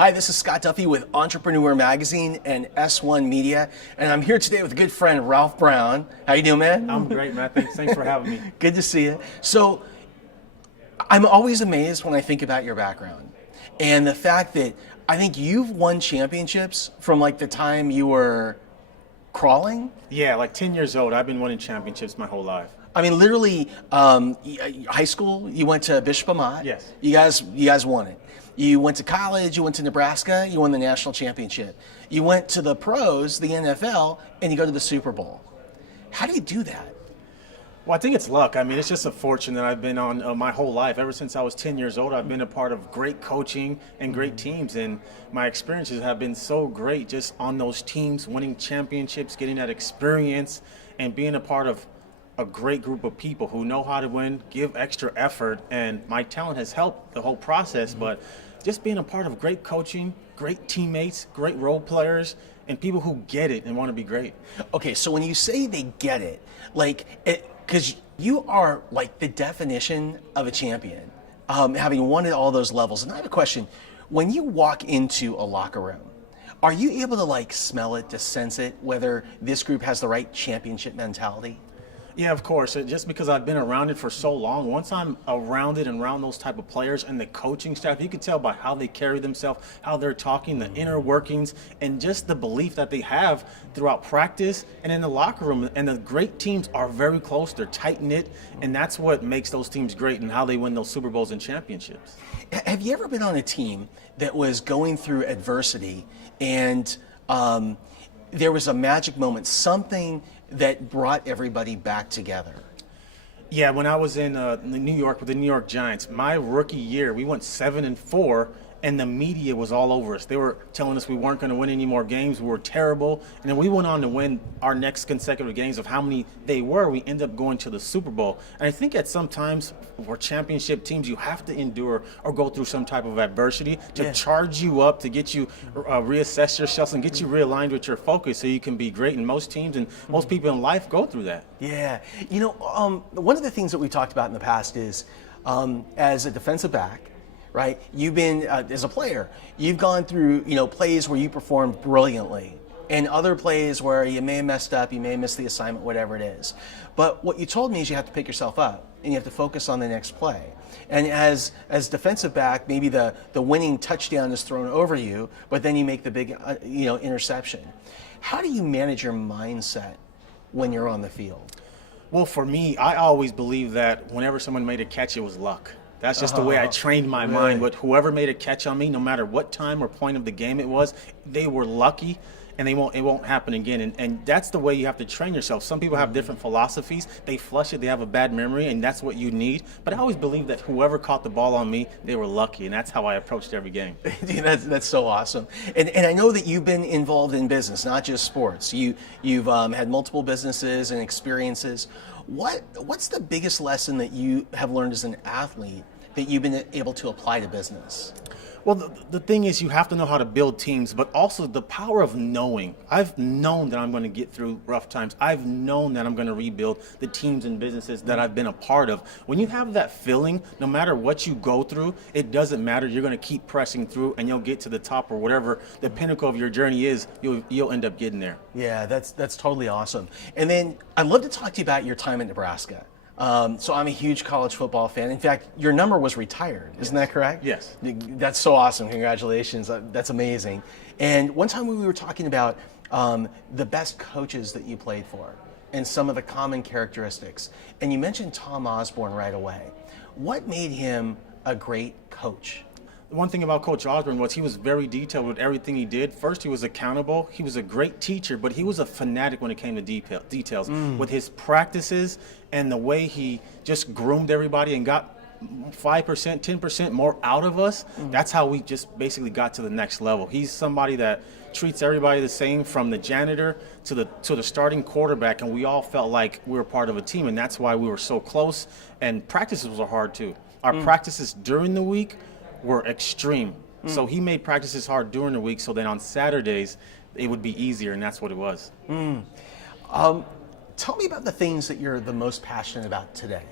Hi, this is Scott Duffy with Entrepreneur Magazine and S1 Media, and I'm here today with a good friend, Ralph Brown. How you doing, man? I'm great, man. Thanks for having me. Good to see you. So, I'm always amazed when I think about your background and the fact that I think you've won championships from like the time you were crawling. Yeah, like 10 years old, I've been winning championships my whole life. I mean, literally, high school, you went to Bishop Amat. Yes. You guys won it. You went to college, you went to Nebraska, you won the national championship. You went to the pros, the NFL, and you go to the Super Bowl. How do you do that? Well, I think it's luck. I mean, it's just a fortune that I've been on my whole life. Ever since I was 10 years old, I've been a part of great coaching and great teams. And my experiences have been so great just on those teams, winning championships, getting that experience, and being a part of a great group of people who know how to win, give extra effort. And my talent has helped the whole process. But just being a part of great coaching, great teammates, great role players, and people who get it and want to be great. Okay, so when you say they get it, because you are like the definition of a champion, having won at all those levels. And I have a question. When you walk into a locker room, are you able to like smell it, to sense it, whether this group has the right championship mentality? Yeah, of course. Just because I've been around it for so long, once I'm around it and around those type of players and the coaching staff, you can tell by how they carry themselves, how they're talking, the inner workings, and just the belief that they have throughout practice and in the locker room. And the great teams are very close. They're tight-knit, and that's what makes those teams great and how they win those Super Bowls and championships. Have you ever been on a team that was going through adversity and there was a magic moment, something that brought everybody back together? Yeah, when I was in New York with the New York Giants, my rookie year, we went 7-4, and the media was all over us. They were telling us we weren't going to win any more games. We were terrible. And then we went on to win our next consecutive games of how many they were. We ended up going to the Super Bowl. And I think at some times for championship teams, you have to endure or go through some type of adversity to charge you up, to get you reassess yourself and get you realigned with your focus so you can be great. And most teams and most people in life go through that. Yeah. You know, one of the things that we talked about in the past is as a defensive back, right? You've been, as a player, you've gone through, plays where you performed brilliantly and other plays where you may have messed up, you may have missed the assignment, whatever it is. But what you told me is you have to pick yourself up and you have to focus on the next play. And as defensive back, maybe the winning touchdown is thrown over you, but then you make the big, interception. How do you manage your mindset when you're on the field? Well, for me, I always believe that whenever someone made a catch, it was luck. That's just the way I trained my mind. But whoever made a catch on me, no matter what time or point of the game it was, they were lucky, and it won't happen again. And that's the way you have to train yourself. Some people have different philosophies. They flush it. They have a bad memory, and that's what you need. But I always believe that whoever caught the ball on me, they were lucky, and that's how I approached every game. That's so awesome. And I know that you've been involved in business, not just sports. You've had multiple businesses and experiences. What's the biggest lesson that you have learned as an athlete that you've been able to apply to business? Well, the thing is, you have to know how to build teams, but also the power of knowing. I've known that I'm going to get through rough times. I've known that I'm going to rebuild the teams and businesses that I've been a part of. When you have that feeling, no matter what you go through, it doesn't matter. You're going to keep pressing through, and you'll get to the top or whatever the pinnacle of your journey is. You'll end up getting there. Yeah, that's totally awesome. And then I'd love to talk to you about your time in Nebraska. So I'm a huge college football fan. In fact, your number was retired. Isn't that correct? Yes. That's so awesome. Congratulations. That's amazing. And one time we were talking about the best coaches that you played for and some of the common characteristics. And you mentioned Tom Osborne right away. What made him a great coach? One thing about Coach Osborne was he was very detailed with everything he did. First, he was accountable. He was a great teacher, but he was a fanatic when it came to details. With his practices and the way he just groomed everybody and got 5%, 10% more out of us, that's how we just basically got to the next level. He's somebody that treats everybody the same, from the janitor to the starting quarterback, and we all felt like we were part of a team, and that's why we were so close. And practices were hard too. Our practices during the week were extreme. So he made practices hard during the week, so then on Saturdays it would be easier, and that's what it was. Tell me about the things that you're the most passionate about today.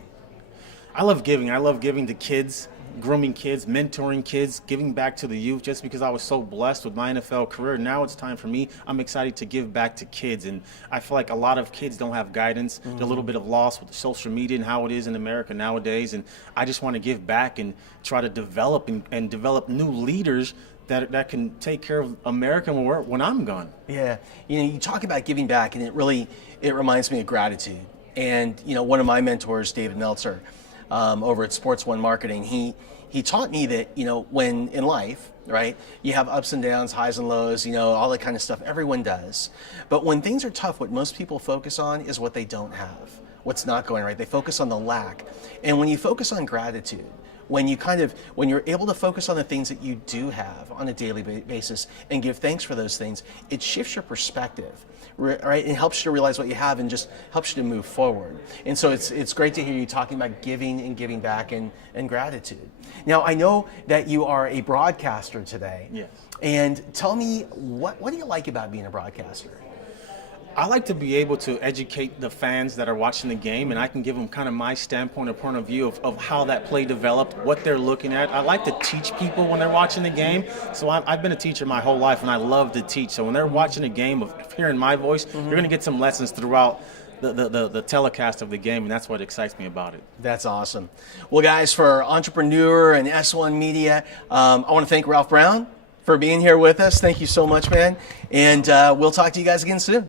I love giving. I love giving to kids grooming kids, mentoring kids, giving back to the youth just because I was so blessed with my NFL career. Now it's time for me. I'm excited to give back to kids. And I feel like a lot of kids don't have guidance. They're a little bit of loss with social media and how it is in America nowadays. And I just want to give back and try to develop and develop new leaders that can take care of America when I'm gone. Yeah, you talk about giving back, and it reminds me of gratitude. And one of my mentors, David Meltzer, over at Sports One Marketing, he taught me that when in life, right, you have ups and downs, highs and lows, all that kind of stuff. Everyone does. But when things are tough, what most people focus on is what they don't have, what's not going right. They focus on the lack. And when you focus on gratitude, when you're able to focus on the things that you do have on a daily basis and give thanks for those things, it shifts your perspective, right? It helps you to realize what you have and just helps you to move forward. And so it's great to hear you talking about giving and giving back and gratitude. Now, I know that you are a broadcaster today. Yes. And tell me, what do you like about being a broadcaster? I like to be able to educate the fans that are watching the game, and I can give them kind of my standpoint or point of view of how that play developed, what they're looking at. I like to teach people when they're watching the game. So I've been a teacher my whole life, and I love to teach. So when they're watching a game of hearing my voice, you're going to get some lessons throughout the telecast of the game, and that's what excites me about it. That's awesome. Well, guys, for Entrepreneur and S1 Media, I want to thank Ralph Brown for being here with us. Thank you so much, man. And we'll talk to you guys again soon.